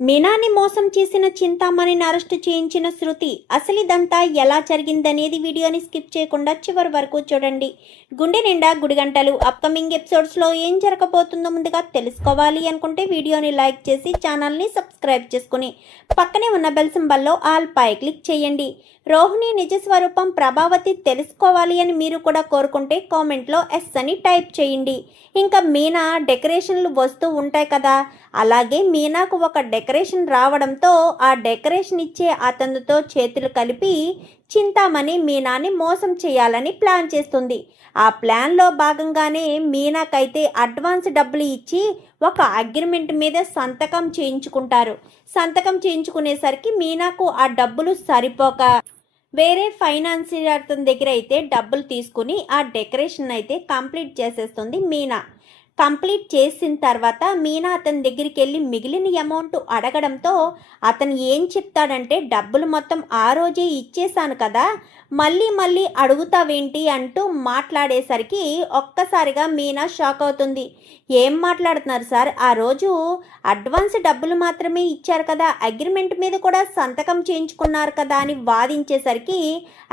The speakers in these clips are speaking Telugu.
మీనాని మోసం చేసిన చింతామణిని అరెస్టు చేయించిన శృతి అసలు ఇదంతా ఎలా జరిగిందనేది వీడియోని స్కిప్ చేయకుండా చివరి వరకు చూడండి. గుండె నిండా గుడిగంటలు అప్కమింగ్ ఎపిసోడ్స్లో ఏం జరగబోతుందో ముందుగా తెలుసుకోవాలి అనుకుంటే వీడియోని లైక్ చేసి ఛానల్ని సబ్స్క్రైబ్ చేసుకుని పక్కనే ఉన్న బెల్ సింబల్లో ఆల్ పై క్లిక్ చేయండి. రోహిణి నిజ స్వరూపం ప్రభావతి తెలుసుకోవాలి అని మీరు కూడా కోరుకుంటే కామెంట్లో ఎస్ అని టైప్ చేయండి. ఇంకా మీనా డెకరేషన్లు వస్తూ ఉంటాయి కదా, అలాగే మీనాకు ఒక డెకరేషన్ రావడంతో ఆ డెకరేషన్ ఇచ్చే అతనితో చేతులు కలిపి చింతామణి మీనాని మోసం చేయాలని ప్లాన్ చేస్తుంది. ఆ ప్లాన్లో భాగంగానే మీనాకైతే అడ్వాన్స్ డబ్బులు ఇచ్చి ఒక అగ్రిమెంట్ మీద సంతకం చేయించుకుంటారు. సంతకం చేయించుకునేసరికి మీనాకు ఆ డబ్బులు సరిపోక వేరే ఫైనాన్షియర్ అతని దగ్గర అయితే డబ్బులు తీసుకుని ఆ డెకరేషన్ అయితే కంప్లీట్ చేసేస్తుంది మీనా. కంప్లీట్ చేసిన తర్వాత మీనా అతని దగ్గరికి వెళ్ళి మిగిలిన అమౌంట్ అడగడంతో అతను ఏం చెప్తాడంటే, డబ్బులు మొత్తం ఆ రోజే ఇచ్చేశాను కదా, మళ్ళీ అడుగుతావేంటి అంటూ మాట్లాడేసరికి ఒక్కసారిగా మీనా షాక్ అవుతుంది. ఏం మాట్లాడుతున్నారు సార్, ఆ రోజు అడ్వాన్స్ డబ్బులు మాత్రమే ఇచ్చారు కదా, అగ్రిమెంట్ మీద కూడా సంతకం చేయించుకున్నారు కదా అని వాదించేసరికి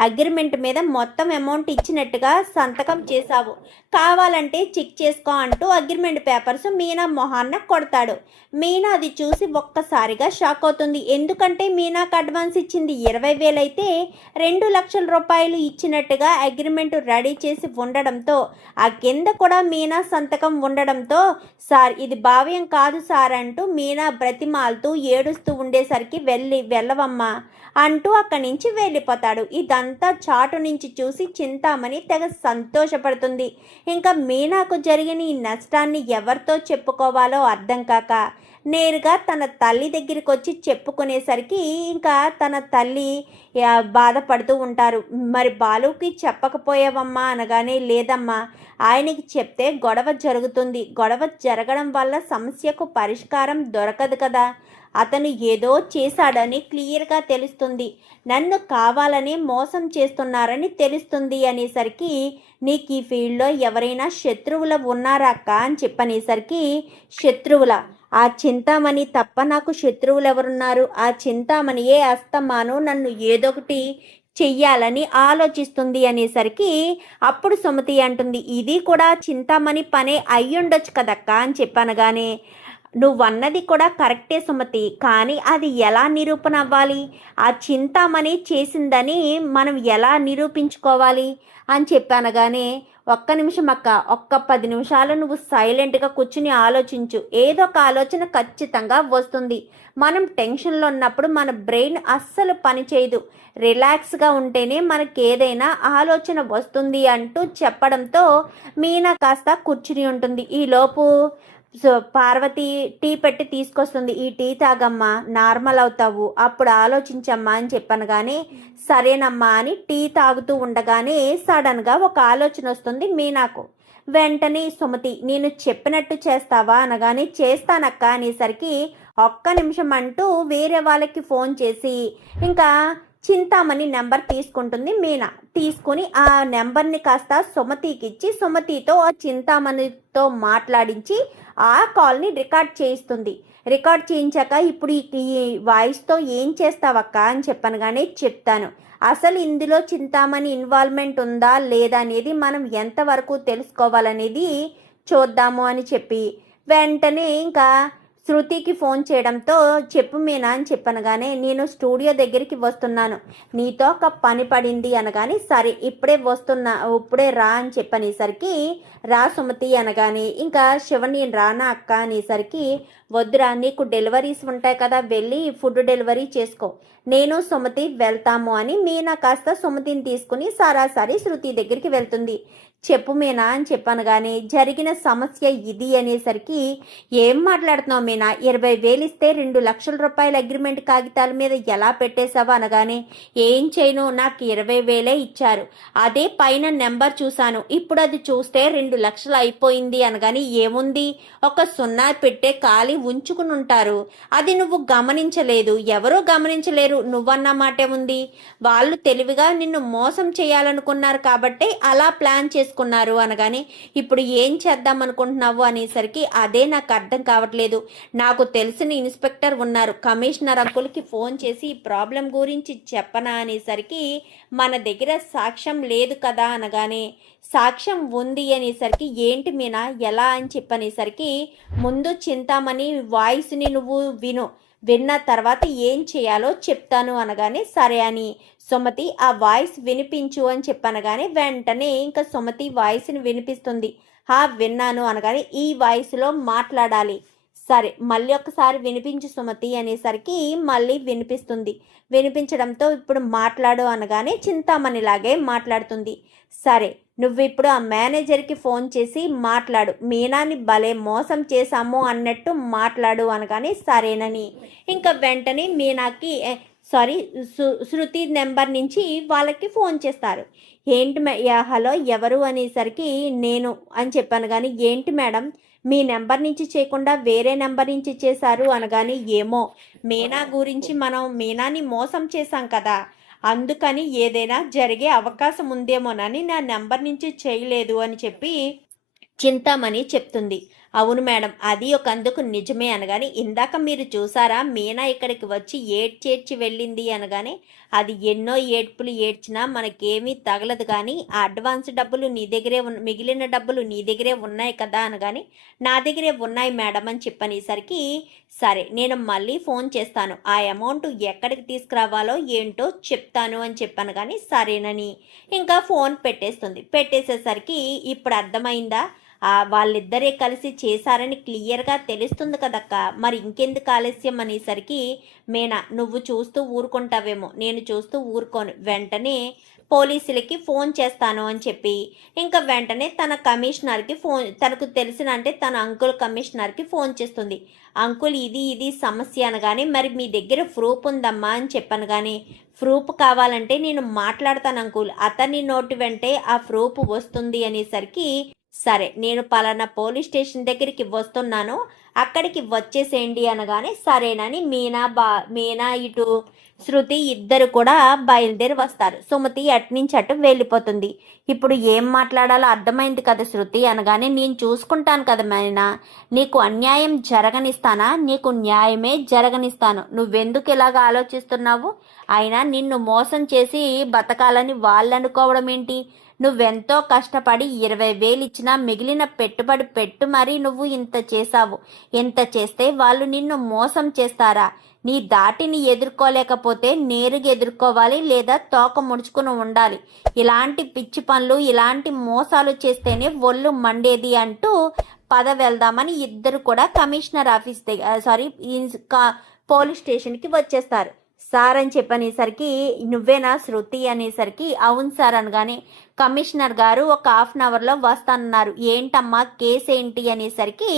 అగ్రిమెంట్ మీద మొత్తం అమౌంట్ ఇచ్చినట్టుగా సంతకం చేశావు, కావాలంటే చెక్ చేసుకో అంటూ అగ్రిమెంట్ పేపర్స్ మీనా మొహాన్న కొడతాడు. మీనా అది చూసి ఒక్కసారిగా షాక్ అవుతుంది. ఎందుకంటే మీనాకు అడ్వాన్స్ ఇచ్చింది 20,000 అయితే 2 లక్షల రూపాయలు ఇచ్చినట్టుగా అగ్రిమెంట్ రెడీ చేసి ఉండడంతో ఆ కింద కూడా మీనా సంతకం ఉండడంతో, సార్ ఇది భావ్యం కాదు సార్ అంటూ మీనా బ్రతిమాలుతూ ఏడుస్తూ ఉండేసరికి వెళ్ళవమ్మా అంటూ అక్కడి నుంచి వెళ్ళిపోతాడు. ఇదంతా చాటు నుంచి చూసి చింతామణి తెగ సంతోషపడుతుంది. ఇంకా మీనాకు జరిగిన ఈ నష్టాన్ని ఎవరితో చెప్పుకోవాలో అర్థం కాక నేరుగా తన తల్లి దగ్గరికి వచ్చి చెప్పుకునేసరికి ఇంకా తన తల్లి బాధపడుతూ ఉంటారు. మరి బాలుకి చెప్పకపోయావమ్మా అనగానే, లేదమ్మా ఆయనకి చెప్తే గొడవ జరుగుతుంది, గొడవ జరగడం వల్ల సమస్యకు పరిష్కారం దొరకదు కదా, అతను ఏదో చేశాడని క్లియర్గా తెలుస్తుంది, నన్ను కావాలని మోసం చేస్తున్నారని తెలుస్తుంది అనేసరికి, నీకు ఈ ఫీల్డ్లో ఎవరైనా శత్రువులు ఉన్నారా అక్క అని చెప్పనేసరికి, శత్రువుల ఆ చింతామణి తప్ప నాకు శత్రువులు ఎవరున్నారు, ఆ చింతామణియే అస్తమాను నన్ను ఏదొకటి చెయ్యాలని ఆలోచిస్తుంది అనేసరికి అప్పుడు సుమతి అంటుంది, ఇది కూడా చింతామణి పనే అయ్యుండొచ్చు కదక్క అని చెప్పనగానే, నువ్వన్నది కూడా కరెక్టే సుమతి, కానీ అది ఎలా నిరూపణ అవ్వాలి, ఆ చింతామణి చేసిందని మనం ఎలా నిరూపించుకోవాలి అని చెప్పనగానే, ఒక్క నిమిషం అక్క, ఒక్క 10 నిమిషాలు నువ్వు సైలెంట్గా కూర్చుని ఆలోచించు, ఏదో ఒక ఆలోచన ఖచ్చితంగా వస్తుంది. మనం టెన్షన్లో ఉన్నప్పుడు మన బ్రెయిన్ అస్సలు పనిచేయదు, రిలాక్స్గా ఉంటేనే మనకి ఏదైనా ఆలోచన వస్తుంది అంటూ చెప్పడంతో మీనా కాస్త కూర్చుని ఉంటుంది. ఈలోపు పార్వతి టీ పెట్టి తీసుకొస్తుంది. ఈ టీ తాగమ్మా, నార్మల్ అవుతావు, అప్పుడు ఆలోచించమ్మా అని చెప్పాను. కానీ సరేనమ్మా అని టీ తాగుతూ ఉండగానే సడన్గా ఒక ఆలోచన వస్తుంది మీనాకు. వెంటనే సుమతి, నేను చెప్పినట్టు చేస్తావా అనగానే, చేస్తానక్క అనేసరికి ఒక్క నిమిషం అంటూ వేరే వాళ్ళకి ఫోన్ చేసి ఇంకా చింతామణి నెంబర్ తీసుకుంటుంది మీనా. తీసుకుని ఆ నెంబర్ని కాస్త సుమతికి ఇచ్చి సుమతితో ఆ చింతామణితో మాట్లాడించి ఆ కాల్ని రికార్డ్ చేయిస్తుంది. రికార్డ్ చేయించాక, ఇప్పుడు ఈ వాయిస్తో ఏం చేస్తావక్క అని చెప్పను. కానీ చెప్తాను, అసలు ఇందులో చింతామణి ఇన్వాల్వ్మెంట్ ఉందా లేదా అనేది మనం ఎంతవరకు తెలుసుకోవాలనేది చూద్దాము అని చెప్పి వెంటనే ఇంకా శృతికి ఫోన్ చేయడంతో, చెప్పు మీనా అని చెప్పనగానే, నేను స్టూడియో దగ్గరికి వస్తున్నాను, నీతో ఒక పని పడింది అనగానే, సరే ఇప్పుడే రా అని చెప్పనేసరికి, రా సుమతి అనగానే, ఇంకా శివ నేను రానా అక్క అనేసరికి, వద్దురా నీకు డెలివరీస్ ఉంటాయి కదా, వెళ్ళి ఫుడ్ డెలివరీ చేసుకో, నేను సుమతి వెళ్తాము అని మీనా కాస్త సుమతిని తీసుకుని సరాసరి శృతి దగ్గరికి వెళ్తుంది. చెప్పు మీనా అని చెప్పాను. కానీ జరిగిన సమస్య ఇది అనేసరికి, ఏం మాట్లాడుతున్నావు మీనా, 20,000 ఇస్తే 2 లక్షల రూపాయల అగ్రిమెంట్ కాగితాల మీద ఎలా పెట్టేశావు అనగానే, ఏం చేయను, నాకు 20,000 ఇచ్చారు, అదే పైన నెంబర్ చూశాను, ఇప్పుడు అది చూస్తే 2 లక్షలు అయిపోయింది అనగాని, ఏముంది ఒక 0 పెట్టే ఖాళీ ఉంచుకుని ఉంటారు, అది నువ్వు గమనించలేదు, ఎవరూ గమనించలేరు, నువ్వన్న మాటే ఉంది, వాళ్ళు తెలివిగా నిన్ను మోసం చేయాలనుకున్నారు కాబట్టి అలా ప్లాన్ చేసుకున్నారు చేసుకున్నారు అనగానే ఇప్పుడు ఏం చేద్దాం అనుకుంటున్నావు అనేసరికి అదే నాకు అర్థం కావట్లేదు. నాకు తెలిసిన ఇన్స్పెక్టర్ ఉన్నారు, కమిషనర్ అంకుల్కి ఫోన్ చేసి ఈ ప్రాబ్లం గురించి చెప్పనా అనేసరికి మన దగ్గర సాక్ష్యం లేదు కదా అనగానే సాక్ష్యం ఉంది అనేసరికి ఏంటి మీనా ఎలా అని చెప్పనేసరికి ముందు చింతామణి వాయిస్ని నువ్వు విన్న తర్వాత ఏం చేయాలో చెప్తాను అనగానే సరే అని సుమతి ఆ వాయిస్ వినిపించు అని చెప్పనగానే వెంటనే ఇంకా సుమతి వాయిస్ని వినిపిస్తుంది. విన్నాను అనగానే ఈ వాయిస్లో మాట్లాడాలి. సరే మళ్ళీ ఒకసారి వినిపించు సుమతి అనేసరికి మళ్ళీ వినిపిస్తుంది. వినిపించడంతో ఇప్పుడు మాట్లాడు అనగానే చింతామణిలాగే మాట్లాడుతుంది. సరే నువ్వు ఇప్పుడు ఆ మేనేజర్కి ఫోన్ చేసి మాట్లాడు, మీనాని భలే మోసం చేశాము అన్నట్టు మాట్లాడు అనగానే సరేనని ఇంకా వెంటనే మీనాకి శృతి నెంబర్ నుంచి వాళ్ళకి ఫోన్ చేస్తారు. ఏంటి హలో ఎవరు అనేసరికి నేను అని చెప్పాను. కానీ ఏంటి మేడం మీ నెంబర్ నుంచి చేయకుండా వేరే నెంబర్ నుంచి చేశారు అనగానే ఏమో మీనా గురించి మనం మీనాని మోసం చేశాం కదా, అందుకని ఏదైనా జరిగే అవకాశం ఉందేమోనని నా నెంబర్ నుంచి చేయలేదు అని చెప్పి చింతామణి చెప్తుంది. అవును మేడం అది ఒక అందుకు నిజమే అనగానే ఇందాక మీరు చూసారా మీనా ఇక్కడికి వచ్చి ఏడ్చేడ్చి వెళ్ళింది అనగానే అది ఎన్నో ఏడ్పులు ఏడ్చినా మనకేమీ తగలదు, కానీ ఆ అడ్వాన్స్ డబ్బులు నీ దగ్గరే మిగిలిన డబ్బులు నీ దగ్గరే ఉన్నాయి కదా అనగానే నా దగ్గరే ఉన్నాయి మేడం అని చెప్పనేసరికి సరే నేను మళ్ళీ ఫోన్ చేస్తాను, ఆ అమౌంట్ ఎక్కడికి తీసుకురావాలో ఏంటో చెప్తాను అని చెప్పాను. కానీ సరేనని ఇంకా ఫోన్ పెట్టేస్తుంది. పెట్టేసేసరికి ఇప్పుడు అర్థమైందా వాళ్ళిద్దరే కలిసి చేశారని క్లియర్గా తెలుస్తుంది కదక్క, మరి ఇంకెందుకు ఆలస్యం అనేసరికి మేనా నువ్వు చూస్తూ ఊరుకుంటావేమో, నేను చూస్తూ ఊరుకోను, వెంటనే పోలీసులకి ఫోన్ చేస్తాను అని చెప్పి ఇంకా వెంటనే తన కమిషనర్కి ఫోన్, తనకు తెలిసిన అంటే తన అంకుల్ కమిషనర్కి ఫోన్ చేస్తుంది. అంకుల్ ఇది సమస్య అనగానే మరి మీ దగ్గర ప్రూఫ్ ఉందమ్మా అని చెప్పాను. కానీ ప్రూఫ్ కావాలంటే నేను మాట్లాడతాను అంకుల్, అతని నోటి వెంటే ఆ ప్రూఫ్ వస్తుంది అనేసరికి సరే నేను పలానా పోలీస్ స్టేషన్ దగ్గరికి వస్తున్నాను అక్కడికి వచ్చేసేయండి అనగానే సరేనని మీనా ఇటు శృతి ఇద్దరు కూడా బయలుదేరి వస్తారు. సుమతి అట్నుంచి అటు వెళ్ళిపోతుంది. ఇప్పుడు ఏం మాట్లాడాలో అర్థమైంది కదా శృతి అనగానే నేను చూసుకుంటాను కదా మీనా, నీకు అన్యాయం జరగనిస్తానా, నీకు న్యాయమే జరగనిస్తాను, నువ్వెందుకు ఇలాగ ఆలోచిస్తున్నావు, అయినా నిన్ను మోసం చేసి బతకాలని వాళ్ళు అనుకోవడం ఏంటి, నువ్వెంతో కష్టపడి 20,000 ఇచ్చినా మిగిలిన పెట్టుబడి పెట్టు మరీ నువ్వు ఇంత చేశావు, ఇంత చేస్తే వాళ్ళు నిన్ను మోసం చేస్తారా, నీ దాటిని ఎదుర్కోలేకపోతే నేరుగా ఎదుర్కోవాలి లేదా తోక ముడుచుకుని ఉండాలి, ఇలాంటి పిచ్చి పనులు ఇలాంటి మోసాలు చేస్తేనే ఒళ్ళు మండేది అంటూ పద వెళ్దామని ఇద్దరు కూడా కమిషనర్ ఆఫీస్ పోలీస్ స్టేషన్కి వచ్చేస్తారు. సార్ అని చెప్పనేసరికి నువ్వేనా శృతి అనేసరికి అవును సార్ అనగానే కమిషనర్ గారు ఒక 1/2 అవర్లో వస్తానన్నారు, ఏంటమ్మా కేసు ఏంటి అనేసరికి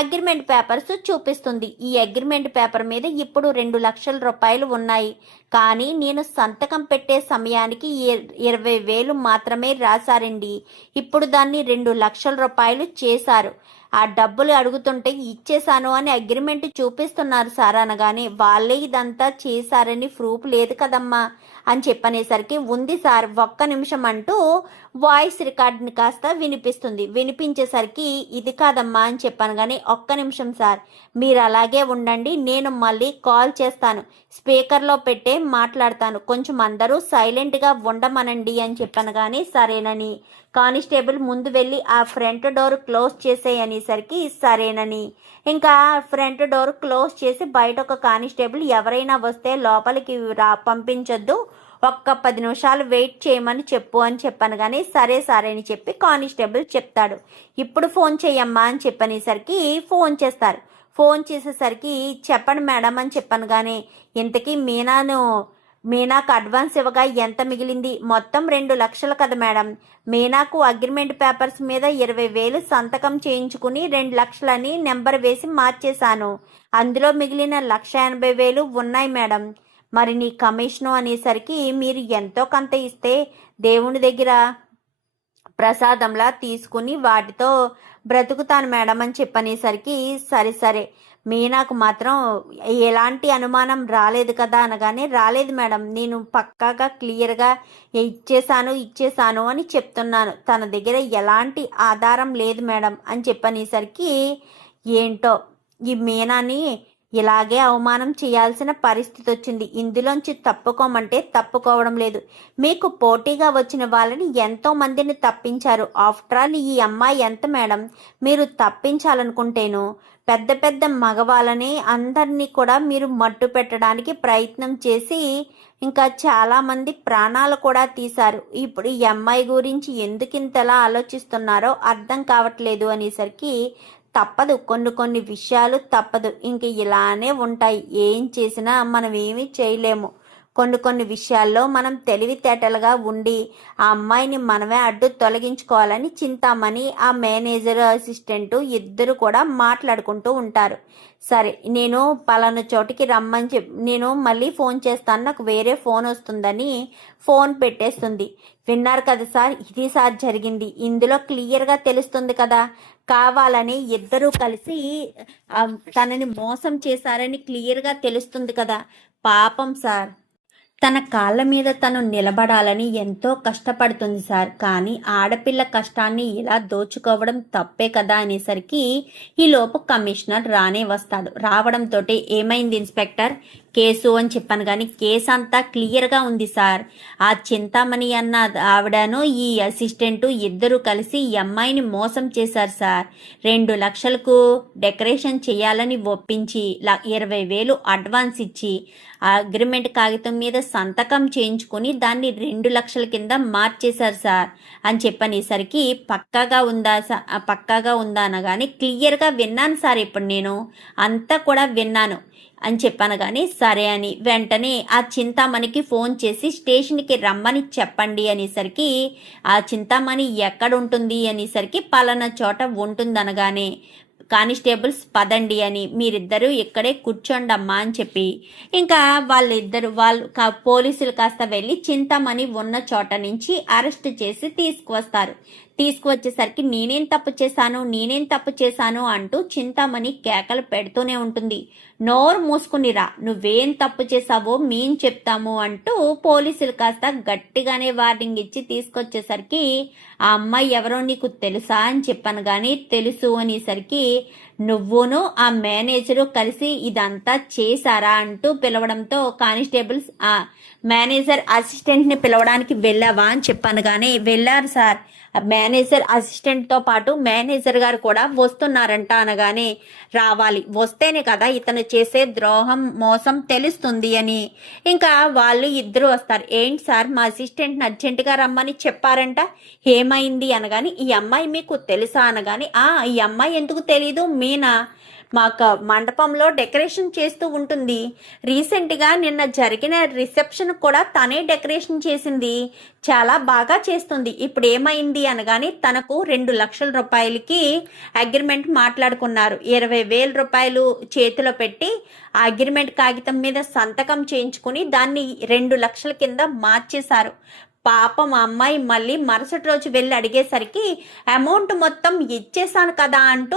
అగ్రిమెంట్ పేపర్స్ చూపిస్తుంది. ఈ అగ్రిమెంట్ పేపర్ మీద ఇప్పుడు 2 లక్షల రూపాయలు ఉన్నాయి, కానీ నేను సంతకం పెట్టే సమయానికి 20,000 మాత్రమే రాశారండి, ఇప్పుడు దాన్ని 2 లక్షల రూపాయలు చేశారు, ఆ డబ్బులు అడుగుతుంటే ఇచ్చేశాను అని అగ్రిమెంట్ చూపిస్తున్నారు సార్ అనగానే వాళ్ళే ఇదంతా చేశారని ప్రూఫ్ లేదు కదమ్మా అని చెప్పనేసరికి ఉంది సార్ ఒక్క నిమిషం అంటూ వాయిస్ రికార్డ్ని కాస్త వినిపిస్తుంది. వినిపించేసరికి ఇది కాదమ్మా అని చెప్పాను. కానీ ఒక్క నిమిషం సార్ మీరు అలాగే ఉండండి, నేను మళ్ళీ కాల్ చేస్తాను, స్పీకర్లో పెట్టే మాట్లాడతాను, కొంచెం అందరూ సైలెంట్గా ఉండమనండి అని చెప్పాను. కానీ సరేనని కానిస్టేబుల్ ముందు వెళ్ళి ఆ ఫ్రంట్ డోర్ క్లోజ్ చేసేయనేసరికి సరేనని ఇంకా ఫ్రంట్ డోర్ క్లోజ్ చేసి బయట ఒక కానిస్టేబుల్ ఎవరైనా వస్తే లోపలికి పంపించొద్దు, ఒక్క 10 నిమిషాలు వెయిట్ చేయమని చెప్పు అని చెప్పాను. కానీ సరే అని చెప్పి కానిస్టేబుల్ చెప్తాడు. ఇప్పుడు ఫోన్ చేయమ్మా అని చెప్పనేసరికి ఫోన్ చేస్తారు. ఫోన్ చేసేసరికి చెప్పండి మేడం అని చెప్పాను. కానీ ఇంతకీ మీనాకు అడ్వాన్స్ ఇవ్వగా ఎంత మిగిలింది, మొత్తం 2 లక్షలు కదా మేడం, మీనాకు అగ్రిమెంట్ పేపర్స్ మీద 20,000 సంతకం చేయించుకుని 2 లక్షలని నెంబర్ వేసి మార్చేశాను, అందులో మిగిలిన 1,80,000 ఉన్నాయి మేడం, మరి నీ కమిషను అనేసరికి మీరు ఎంతో కొంత ఇస్తే దేవుని దగ్గర ప్రసాదంలా తీసుకుని వాటితో బ్రతుకుతాను మేడం అని చెప్పనేసరికి సరే మీనాకు మాత్రం ఎలాంటి అనుమానం రాలేదు కదా అనగానే, రాలేదు మేడం, నేను పక్కాగా క్లియర్గా ఇచ్చేసాను అని చెప్తున్నాను, తన దగ్గర ఎలాంటి ఆధారం లేదు మేడం అని చెప్పనేసరికి, ఏంటో ఈ మీనాని ఇలాగే అవమానం చేయాల్సిన పరిస్థితి వచ్చింది. ఇందులోంచి తప్పుకోమంటే తప్పుకోవడం లేదు. మీకు పోటీగా వచ్చిన వాళ్ళని ఎంతో మందిని తప్పించారు. ఆఫ్టర్ ఆల్ ఈ అమ్మాయి ఎంత మేడం, మీరు తప్పించాలనుకుంటేను పెద్ద పెద్ద మగవాళ్ళని అందరినీ కూడా మీరు మట్టు పెట్టడానికి ప్రయత్నం చేసి ఇంకా చాలామంది ప్రాణాలు కూడా తీశారు. ఇప్పుడు ఈ అమ్మాయి గురించి ఎందుకు ఇంతలా ఆలోచిస్తున్నారో అర్థం కావట్లేదు అనేసరికి, తప్పదు, కొన్ని విషయాలు తప్పదు, ఇంక ఇలానే ఉంటాయి, ఏం చేసినా మనం ఏమీ చేయలేము. కొన్ని విషయాల్లో మనం తెలివితేటలుగా ఉండి ఆ అమ్మాయిని మనమే అడ్డు తొలగించుకోవాలని చింతామణి ఆ మేనేజర్ అసిస్టెంట్ ఇద్దరు కూడా మాట్లాడుకుంటూ ఉంటారు. సరే, నేను పలానా చోటికి రమ్మని నేను మళ్ళీ ఫోన్ చేస్తాను, నాకు వేరే ఫోన్ వస్తుందని ఫోన్ పెట్టేస్తుంది. విన్నారు కదా సార్, ఇది సార్ జరిగింది, ఇందులో క్లియర్గా తెలుస్తుంది కదా, కావాలని ఇద్దరూ కలిసి తనని మోసం చేశారని క్లియర్గా తెలుస్తుంది కదా. పాపం సార్, తన కాళ్ళ మీద తను నిలబడాలని ఎంతో కష్టపడుతుంది సార్, కానీ ఆడపిల్ల కష్టాన్ని ఇలా దోచుకోవడం తప్పే కదా అనేసరికి ఈలోపు కమిషనర్ రానే వస్తాడు. రావడంతో ఏమైంది ఇన్స్పెక్టర్, కేసు అని చెప్పాను కానీ కేసు అంతా క్లియర్గా ఉంది సార్. ఆ చింతామణి అన్న ఆవిడను ఈ అసిస్టెంటు ఇద్దరు కలిసి ఈ అమ్మాయిని మోసం చేశారు సార్. 2 లక్షలకు డెకరేషన్ చేయాలని ఒప్పించి 20,000 అడ్వాన్స్ ఇచ్చి అగ్రిమెంట్ కాగితం మీద సంతకం చేయించుకొని దాన్ని 2 లక్షల కింద మార్చేశారు సార్ అని చెప్పనేసరికి, పక్కాగా ఉందా అనగానే, క్లియర్గా విన్నాను సార్, ఇప్పుడు నేను అంతా కూడా విన్నాను అని చెప్పాను కానీ, సరే అని వెంటనే ఆ చింతామణికి ఫోన్ చేసి స్టేషన్కి రమ్మని చెప్పండి అనేసరికి, ఆ చింతామణి ఎక్కడ ఉంటుంది అనేసరికి పలానా చోట ఉంటుందనగానే, కానిస్టేబుల్స్ పదండి అని, మీరిద్దరూ ఇక్కడే కూర్చోండమ్మా అని చెప్పి ఇంకా పోలీసులు కాస్త వెళ్ళి చింతామణి ఉన్న చోట నుంచి అరెస్ట్ చేసి తీసుకువచ్చేసరికి నేనేం తప్పు చేశాను అంటూ చింతామణి కేకలు పెడుతూనే ఉంటుంది. నోరు మూసుకునిరా, నువ్వేం తప్పు చేసావో మేం చెప్తాము అంటూ పోలీసులు కాస్త గట్టిగానే వార్నింగ్ ఇచ్చి తీసుకొచ్చేసరికి, ఆ అమ్మాయి ఎవరో నీకు తెలుసా అని చెప్పాను కానీ, తెలుసు అనేసరికి, నువ్వును ఆ మేనేజరు కలిసి ఇదంతా చేశారా అంటూ పిలవడంతో కానిస్టేబుల్స్ ఆ మేనేజర్ అసిస్టెంట్ని పిలవడానికి వెళ్ళావా అని చెప్పాను కానీ, వెళ్ళారు సార్, మేనేజర్ అసిస్టెంట్తో పాటు మేనేజర్ గారు కూడా వస్తున్నారంట అనగానే, రావాలి, వస్తేనే కదా ఇతను చేసే ద్రోహం మోసం తెలుస్తుంది అని ఇంకా వాళ్ళు ఇద్దరు వస్తారు. ఏంటి సార్, మా అసిస్టెంట్ని అర్జెంటుగా రమ్మని చెప్పారంట, ఏమైంది అనగాని, ఈ అమ్మాయి మీకు తెలుసా అనగాని, ఈ అమ్మాయి ఎందుకు తెలీదు, మీనా మాకు మండపంలో డెకరేషన్ చేస్తూ ఉంటుంది, రీసెంట్గా నిన్న జరిగిన రిసెప్షన్ కూడా తనే డెకరేషన్ చేసింది, చాలా బాగా చేస్తుంది. ఇప్పుడు ఏమైంది అనగాని, తనకు 2 లక్షల రూపాయలకి అగ్రిమెంట్ మాట్లాడుకున్నారు. 20,000 రూపాయలు చేతిలో పెట్టి ఆ అగ్రిమెంట్ కాగితం మీద సంతకం చేయించుకుని దాన్ని 2 లక్షల కింద మార్చేశారు. పాపం అమ్మాయి మళ్ళీ మరుసటి రోజు వెళ్ళి అడిగేసరికి, అమౌంట్ మొత్తం ఇచ్చేసాను కదా అంటూ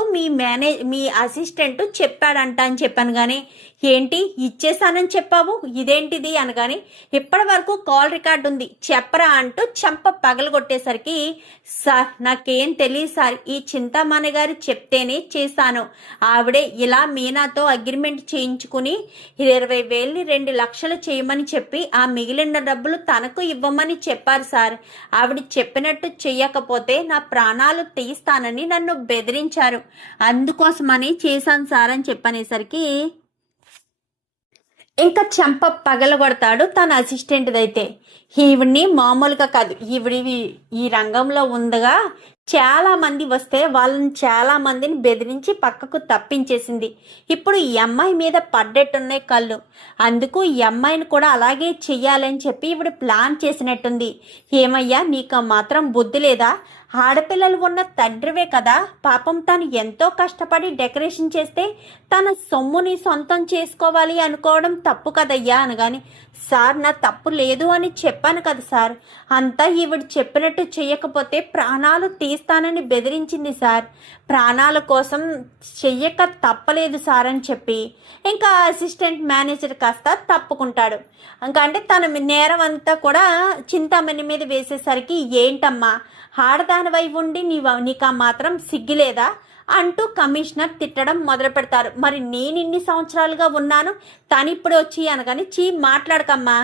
మీ అసిస్టెంట్ చెప్పాడంట అని చెప్పాను కానీ, ఏంటి ఇచ్చేసానని చెప్పావు, ఇదేంటిది అనగాని, ఇప్పటి వరకు కాల్ రికార్డు ఉంది చెప్పరా అంటూ చెంప పగలగొట్టేసరికి, సార్ నాకేం తెలియదు సార్, ఈ చింతామణి గారు చెప్తేనే చేశాను, ఆవిడే ఇలా మీనాతో అగ్రిమెంట్ చేయించుకుని 20,000 2 లక్షలు చేయమని చెప్పి ఆ మిగిలిన డబ్బులు తనకు ఇవ్వమని చెప్పారు సార్, ఆవిడ చెప్పినట్టు చెయ్యకపోతే నా ప్రాణాలు తీస్తానని నన్ను బెదిరించారు, అందుకోసమని చేశాను సార్ అని చెప్పనేసరికి ఇంకా చెంప పగలగొడతాడు తన అసిస్టెంట్దైతే. ఈవిడ్ని మామూలుగా కాదు, ఈ రంగంలో ఉందగా చాలా మంది వస్తే వాళ్ళని చాలా మందిని బెదిరించి పక్కకు తప్పించేసింది. ఇప్పుడు ఈ అమ్మాయి మీద పడ్డట్టున్నాయి కళ్ళు, అందుకు ఈ అమ్మాయిని కూడా అలాగే చెయ్యాలని చెప్పి ఇప్పుడు ప్లాన్ చేసినట్టుంది. ఏమయ్యా నీకు మాత్రం బుద్ధి లేదా, ఆడపిల్లలు ఉన్న తండ్రివే కదా, పాపం తను ఎంతో కష్టపడి డెకరేషన్ చేస్తే తన సొమ్ముని సొంతం చేసుకోవాలి అనుకోవడం తప్పు కదయ్యా అనగాని, సార్ నా తప్పు లేదు అని చెప్పాను కదా సార్, అంతా ఈవిడ చెప్పినట్టు చెయ్యకపోతే ప్రాణాలు తీస్తానని బెదిరించింది సార్, ప్రాణాల కోసం చెయ్యక తప్పలేదు సార్ అని చెప్పి ఇంకా అసిస్టెంట్ మేనేజర్ కాస్త తప్పుకుంటాడు. ఇంకా అంటే తన నేరం అంతా కూడా చింతామణి మీద వేసేసరికి, ఏంటమ్మా ఆడదానివై ఉండి నీకు మాత్రం సిగ్గులేదా అంటూ కమిషనర్ తిట్టడం మొదలు పెడతారు. మరి నేను ఇన్ని సంవత్సరాలుగా ఉన్నాను, తను ఇప్పుడు వచ్చి అనగాని, మాట్లాడకమ్మా,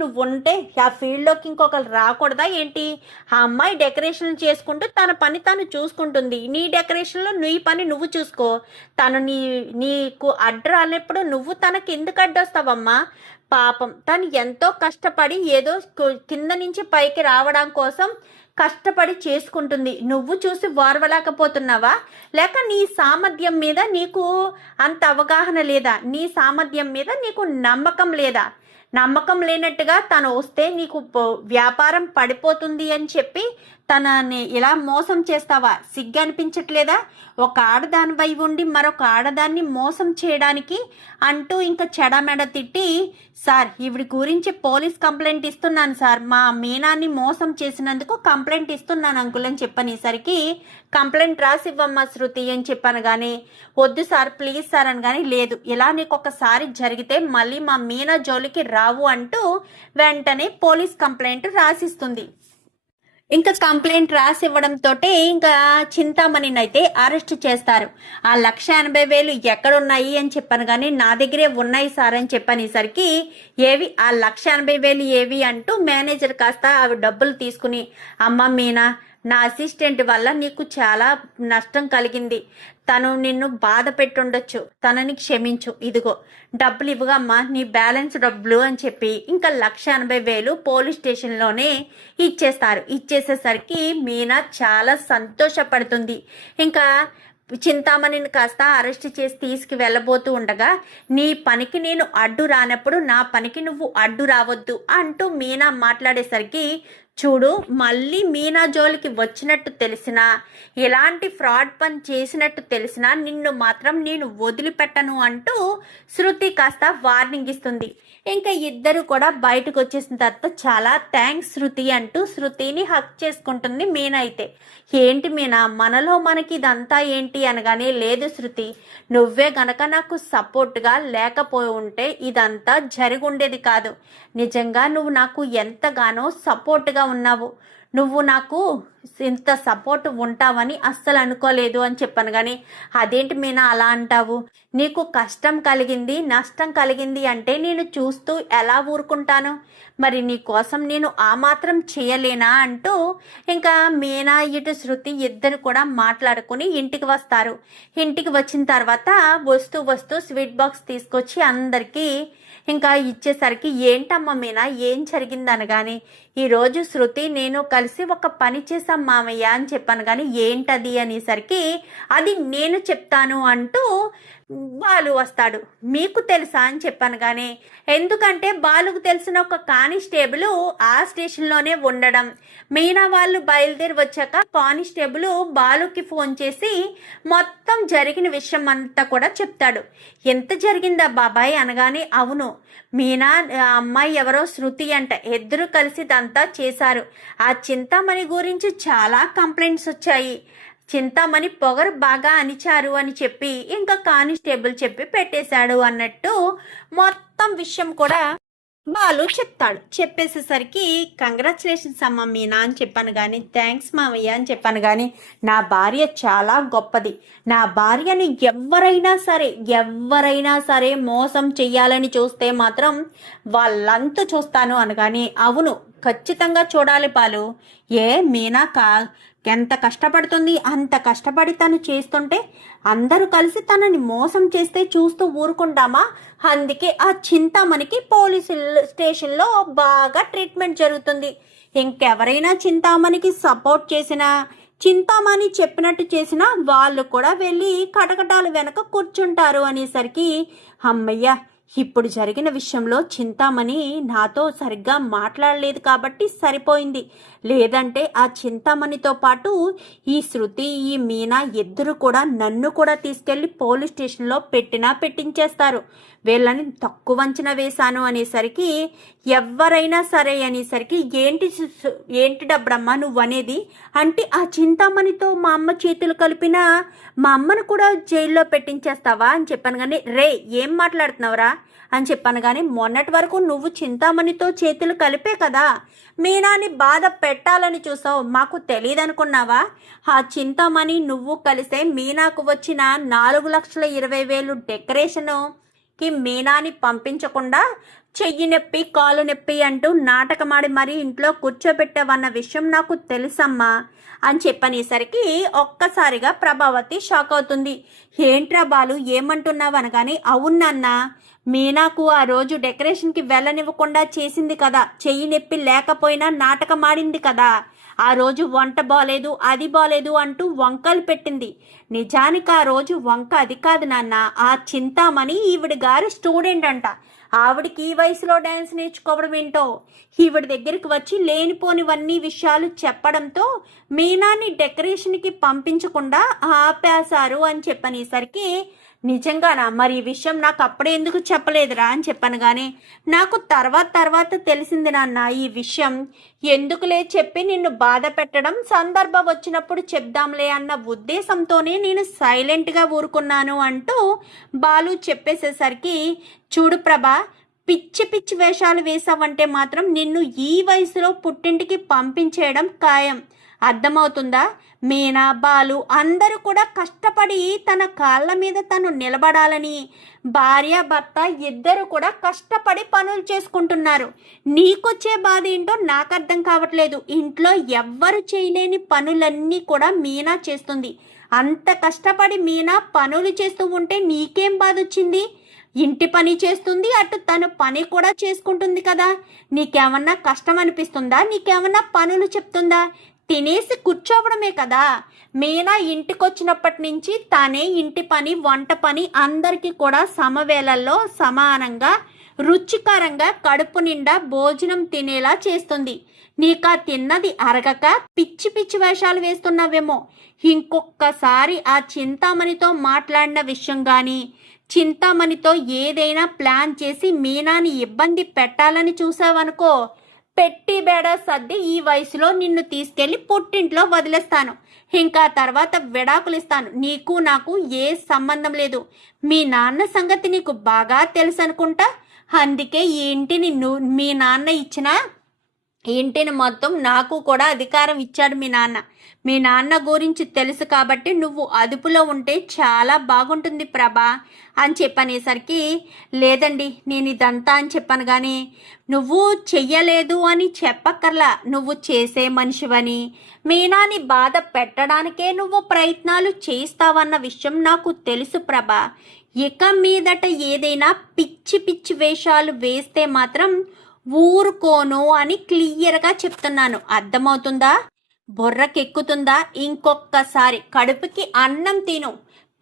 నువ్వు ఉంటే ఆ ఫీల్డ్లోకి ఇంకొకరు రాకూడదా ఏంటి? ఆ అమ్మాయి డెకరేషన్లు చేసుకుంటూ తన పని తను చూసుకుంటుంది, నీ డెకరేషన్లో నీ పని నువ్వు చూసుకో, తను నీకు అడ్డు రానప్పుడు నువ్వు తనకి ఎందుకు అడ్డొస్తావమ్మా? పాపం తను ఎంతో కష్టపడి ఏదో కింద నుంచి పైకి రావడం కోసం కష్టపడి చేసుకుంటుంది, నువ్వు చూసి ఓర్వలేకపోతున్నావా? లేక నీ సామర్థ్యం మీద నీకు అంత అవగాహన లేదా? నీ సామర్థ్యం మీద నీకు నమ్మకం లేదా? నమ్మకం లేనట్టుగా తను వస్తే నీకు వ్యాపారం పడిపోతుంది అని చెప్పి తనని ఇలా మోసం చేస్తావా? సిగ్గు అనిపించట్లేదా? ఒక ఆడదానిపై ఉండి మరొక ఆడదాన్ని మోసం చేయడానికి అంటూ ఇంకా చెడమెడ తిట్టి, సార్ ఈవిడి గురించి పోలీస్ కంప్లైంట్ ఇస్తున్నాను సార్, మా మీనాన్ని మోసం చేసినందుకు కంప్లైంట్ ఇస్తున్నాను అంకుల్ అని చెప్పనేసరికి, కంప్లైంట్ రాసి ఇవ్వమ్మా శృతి అని చెప్పాను కానీ, వద్దు సార్ ప్లీజ్ సార్ అని కానీ, లేదు ఇలా నీకు ఒకసారి జరిగితే మళ్ళీ మా మీనా జోలికి రావు అంటూ వెంటనే పోలీస్ కంప్లైంట్ రాసిస్తుంది. ఇంకా కంప్లైంట్ రాసి ఇవ్వడంతో ఇంకా చింతామణిని అయితే అరెస్ట్ చేస్తారు. ఆ 1,80,000 ఎక్కడున్నాయి అని చెప్పాను కానీ, నా దగ్గరే ఉన్నాయి సార్ అని చెప్పనేసరికి, ఏవి ఆ 1,80,000 ఏవి అంటూ మేనేజర్ కాస్త అవి డబ్బులు తీసుకుని, అమ్మ మీనా నా అసిస్టెంట్ వల్ల నీకు చాలా నష్టం కలిగింది, తను నిన్ను బాధ పెట్టుండొచ్చు, తనని క్షమించు, ఇదిగో డబ్బులు ఇవ్వగమ్మా నీ బ్యాలెన్స్ డబ్బులు అని చెప్పి ఇంకా 1,80,000 పోలీస్ స్టేషన్లోనే ఇచ్చేస్తారు. ఇచ్చేసేసరికి మీనా చాలా సంతోషపడుతుంది. ఇంకా చింతామణిని కాస్త అరెస్ట్ చేసి తీసుకు వెళ్ళబోతూ ఉండగా, నీ పనికి నేను అడ్డు రానప్పుడు నా పనికి నువ్వు అడ్డు రావద్దు అంటూ మీనా మాట్లాడేసరికి, చూడు మళ్ళీ మీనా జోలికి వచ్చినట్టు తెలిసినా, ఎలాంటి ఫ్రాడ్ పని చేసినట్టు తెలిసినా నిన్ను మాత్రం నేను వదిలిపెట్టను అంటూ శృతి కాస్త వార్నింగ్ ఇస్తుంది. ఇంకా ఇద్దరు కూడా బయటకు వచ్చేసిన తర్వాత, చాలా థ్యాంక్స్ శృతి అంటూ శృతిని హక్ చేసుకుంటుంది మీనా. అయితే ఏంటి మీనా మనలో మనకి ఇదంతా ఏంటి అనగానే, లేదు శృతి నువ్వే గనక నాకు సపోర్ట్గా లేకపోయి ఉంటే ఇదంతా జరిగి ఉండేది కాదు, నిజంగా నువ్వు నాకు ఎంతగానో సపోర్ట్గా ఉన్నావు, నువ్వు నాకు ఇంత సపోర్ట్ ఉంటావని అస్సలు అనుకోలేదు అని చెప్పాను. కానీ అదేంటి మీనా అలా అంటావు, నీకు కష్టం కలిగింది నష్టం కలిగింది అంటే నేను చూస్తూ ఎలా ఊరుకుంటాను, మరి నీ కోసం నేను ఆ మాత్రం చేయలేనా అంటూ ఇంకా మీనా ఇటు శృతి ఇద్దరు కూడా మాట్లాడుకుని ఇంటికి వస్తారు. ఇంటికి వచ్చిన తర్వాత వస్తూ స్వీట్ బాక్స్ తీసుకొచ్చి అందరికీ ఇంకా ఇచ్చేసరికి, ఏంటమ్మా మీనా ఏం జరిగింది అనగాని, ఈరోజు శృతి నేను కలిసి ఒక పని చేసాం మామయ్య అని చెప్పాను కానీ, ఏంటది అనేసరికి, అది నేను చెప్తాను అంటూ బాలు వస్తాడు. మీకు తెలుసా అని చెప్పాను కానీ, ఎందుకంటే బాలుకు తెలిసిన ఒక కానిస్టేబుల్ ఆ స్టేషన్లోనే ఉండడం, మీనా వాళ్ళు బయలుదేరి వచ్చాక కానిస్టేబుల్ బాలుకి ఫోన్ చేసి మొత్తం జరిగిన విషయం అంతా కూడా చెప్తాడు. ఎంత జరిగిందా బాబాయ్ అనగానే, అవును మీనా అమ్మాయి ఎవరో శృతి అంట, ఇద్దరు కలిసి ఇదంతా చేశారు, ఆ చింతామణి గురించి చాలా కంప్లైంట్స్ వచ్చాయి, చింతామణి పొగరు బాగా అనిచారు అని చెప్పి ఇంకా కానిస్టేబుల్ చెప్పి పెట్టేశాడు అన్నట్టు మొత్తం విషయం కూడా బాలు చెప్తాడు. చెప్పేసేసరికి, కంగ్రాచులేషన్స్ అమ్మ మీనా అని చెప్పాను కానీ, థ్యాంక్స్ మామయ్య అని చెప్పాను కానీ, నా భార్య చాలా గొప్పది, నా భార్యని ఎవరైనా సరే మోసం చెయ్యాలని చూస్తే మాత్రం వాళ్ళంతా చూస్తాను అనగాని, అవును ఖచ్చితంగా చూడాలి బాలు, మీనా ఎంత కష్టపడుతుంది, అంత కష్టపడి తను చేస్తుంటే అందరూ కలిసి తనని మోసం చేస్తే చూస్తూ ఊరుకుంటామా? అందుకే ఆ చింతామణికి పోలీసు స్టేషన్లో బాగా ట్రీట్మెంట్ జరుగుతుంది. ఇంకెవరైనా చింతామణికి సపోర్ట్ చేసినా, చింతామణి చెప్పినట్టు చేసినా వాళ్ళు కూడా వెళ్ళి కటకటాలు వెనక కూర్చుంటారు అనేసరికి, అమ్మయ్య ఇప్పుడు జరిగిన విషయంలో చింతామణి నాతో సరిగ్గా మాట్లాడలేదు కాబట్టి సరిపోయింది. లేదంటే ఆ చింతామణితో పాటు ఈ శృతి ఈ మీనా ఇద్దరు కూడా నన్ను కూడా తీసుకెళ్లి పోలీస్ స్టేషన్లో పెట్టించేస్తారు. వీళ్ళని తక్కువ అంచనా వేశాను అనేసరికి ఎవరైనా సరే అనేసరికి ఏంటి డబ్బడమ్మా నువ్వు అనేది అంటే ఆ చింతామణితో మా అమ్మ చేతులు కలిపిన మా అమ్మను కూడా జైల్లో పెట్టించేస్తావా అని చెప్పాను. కానీ రే ఏం మాట్లాడుతున్నావురా అని చెప్పాను. కానీ మొన్నటి వరకు నువ్వు చింతామణితో చేతులు కలిపే కదా మీనాని బాధ పెట్టాలని చూసావు. మాకు తెలియదనుకున్నావా? ఆ చింతామణి నువ్వు కలిసే మీనాకు వచ్చిన 4,20,000 డెకరేషన్కి మీనాని పంపించకుండా చెయ్యి నొప్పి కాలు నొప్పి అంటూ నాటకమాడి మరీ ఇంట్లో కూర్చోబెట్టావన్న విషయం నాకు తెలుసమ్మా అని చెప్పనేసరికి ఒక్కసారిగా ప్రభావతి షాక్ అవుతుంది. ఏంట్రా బాలు ఏమంటున్నావు అనగానే అవునన్నా మీనాకు ఆ రోజు డెకరేషన్కి వెళ్ళనివ్వకుండా చేసింది కదా, చెయ్యి నొప్పి లేకపోయినా నాటకమాడింది కదా, ఆ రోజు వంట బాలేదు అది బాలేదు అంటూ వంకలు పెట్టింది. నిజానికి ఆ రోజు వంక అది కాదు నాన్న, ఆ చింతామణి ఈవిడ గారి స్టూడెంట్ అంట. ఆవిడికి ఈ వయసులో డ్యాన్స్ నేర్చుకోవడం ఏంటో ఈవిడ దగ్గరికి వచ్చి లేనిపోనివన్నీ విషయాలు చెప్పడంతో మీనాని డెకరేషన్కి పంపించకుండా ఆపేశారు అని చెప్పనేసరికి నిజంగానా మరి ఈ విషయం నాకు అప్పుడే ఎందుకు చెప్పలేదురా అని చెప్పాను. కానీ నాకు తర్వాత తెలిసింది నాన్న ఈ విషయం. ఎందుకులే చెప్పి నిన్ను బాధ పెట్టడం, సందర్భం వచ్చినప్పుడు చెప్దాంలే అన్న ఉద్దేశంతోనే నేను సైలెంట్గా ఊరుకున్నాను అంటూ బాలు చెప్పేసేసరికి చూడు ప్రభా, పిచ్చి వేషాలు వేసావంటే మాత్రం నిన్ను ఈ వయసులో పుట్టింటికి పంపించేయడం ఖాయం. అర్థమవుతుందా? మీనా బాలు అందరూ కూడా కష్టపడి తన కాళ్ళ మీద తను నిలబడాలని భార్య భర్త ఇద్దరు కూడా కష్టపడి పనులు చేసుకుంటున్నారు. నీకొచ్చే బాధ ఏంటో నాకు అర్థం కావట్లేదు. ఇంట్లో ఎవ్వరు చేయలేని పనులన్నీ కూడా మీనా చేస్తుంది. అంత కష్టపడి మీనా పనులు చేస్తూ ఉంటే నీకేం బాధ వచ్చింది? ఇంటి పని చేస్తుంది, అటు తను పని కూడా చేసుకుంటుంది కదా. నీకేమన్నా కష్టం అనిపిస్తుందా? నీకేమన్నా పనులు చెప్తుందా? తినేసి కూర్చోవడమే కదా. మీనా ఇంటికొచ్చినప్పటి నుంచి తానే ఇంటి పని వంట పని అందరికీ కూడా సమవేళల్లో సమానంగా రుచికరంగా కడుపు నిండా భోజనం తినేలా చేస్తుంది. నీకా తిన్నది అరగక పిచ్చి వేషాలు వేస్తున్నావేమో. ఇంకొకసారి ఆ చింతామణితో మాట్లాడిన విషయం కానీ చింతామణితో ఏదైనా ప్లాన్ చేసి మీనాని ఇబ్బంది పెట్టాలని చూసావనుకో, పెట్టి బేడ సర్ది ఈ వయసులో నిన్ను తీసుకెళ్లి పుట్టింట్లో వదిలేస్తాను. ఇంకా తర్వాత విడాకులు ఇస్తాను. నీకు నాకు ఏ సంబంధం లేదు. మీ నాన్న సంగతి నీకు బాగా తెలుసు అనుకుంటా. అందుకే ఈ ఇంటిని మీ నాన్న ఇచ్చిన ఇంటిని మొత్తం నాకు కూడా అధికారం ఇచ్చాడు మీ నాన్న గురించి తెలుసు కాబట్టి నువ్వు అదుపులో ఉంటే చాలా బాగుంటుంది ప్రభా అని చెప్పనేసరికి లేదండి నేను ఇదంతా అని చెప్పాను. కానీ నువ్వు చెయ్యలేదు అని చెప్పక్కర్లా, నువ్వు చేసే మనిషివని మీనాని బాధ పెట్టడానికే నువ్వు ప్రయత్నాలు చేస్తావన్న విషయం నాకు తెలుసు ప్రభా. ఇక మీదట ఏదైనా పిచ్చి వేషాలు వేస్తే మాత్రం ఊరుకోను అని క్లియర్గా చెప్తున్నాను. అర్థమవుతుందా? బుర్రకెక్కుతుందా? ఇంకొక్కసారి కడుపుకి అన్నం తిను,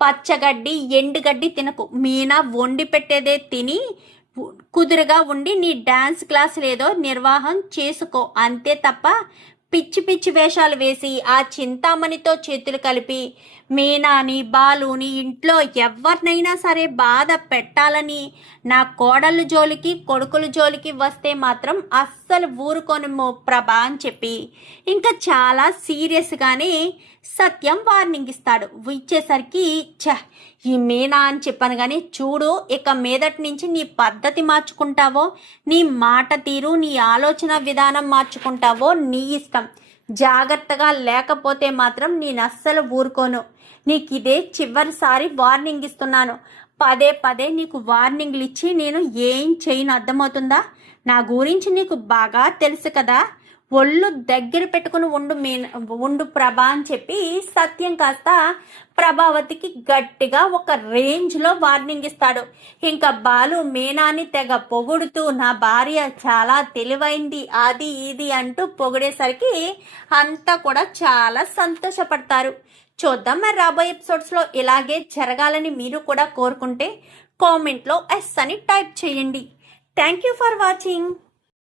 పచ్చగడ్డి ఎండుగడ్డి తినకు. మీనా వండి పెట్టేదే తిని కుదురుగా ఉండి నీ డాన్స్ క్లాసులు ఏదో నిర్వాహం చేసుకో. అంతే తప్ప పిచ్చి వేషాలు వేసి ఆ చింతామణితో చేతులు కలిపి మీనాని బాలుని ఇంట్లో ఎవరినైనా సరే బాధ పెట్టాలని నా కోడళ్ళ జోలికి కొడుకుల జోలికి వస్తే మాత్రం అస్సలు ఊరుకోను ప్రభా అని చెప్పి ఇంకా చాలా సీరియస్గానే సత్యం వార్నింగ్ ఇస్తాడు. ఇచ్చేసరికి ఈ మీనా అని చెప్పాను. కానీ చూడు, ఇక మీదటి నుంచి నీ పద్ధతి మార్చుకుంటావో, నీ మాట తీరు, నీ ఆలోచన విధానం మార్చుకుంటావో నీ ఇష్టం. జాగ్రత్తగా లేకపోతే మాత్రం నేను అస్సలు ఊరుకోను. నీకు ఇదే చివరిసారి వార్నింగ్ ఇస్తున్నాను. పదే నీకు వార్నింగ్లు ఇచ్చి నేను ఏం చేయను. అర్థమవుతుందా? నా గురించి నీకు బాగా తెలుసు కదా. ఒళ్ళు దగ్గర పెట్టుకుని ఉండు ప్రభా అని చెప్పి సత్యం కాస్త ప్రభావతికి గట్టిగా ఒక రేంజ్లో వార్నింగ్ ఇస్తాడు. ఇంకా బాలు మీనాని తెగ పొగుడుతూ నా భార్య చాలా తెలివైంది అది ఇది అంటూ పొగిడేసరికి అంతా కూడా చాలా సంతోషపడతారు. చూద్దాం మరి రాబోయే ఎపిసోడ్స్లో ఇలాగే జరగాలని మీరు కూడా కోరుకుంటే కామెంట్లో ఎస్ అని టైప్ చేయండి. Thank you for watching.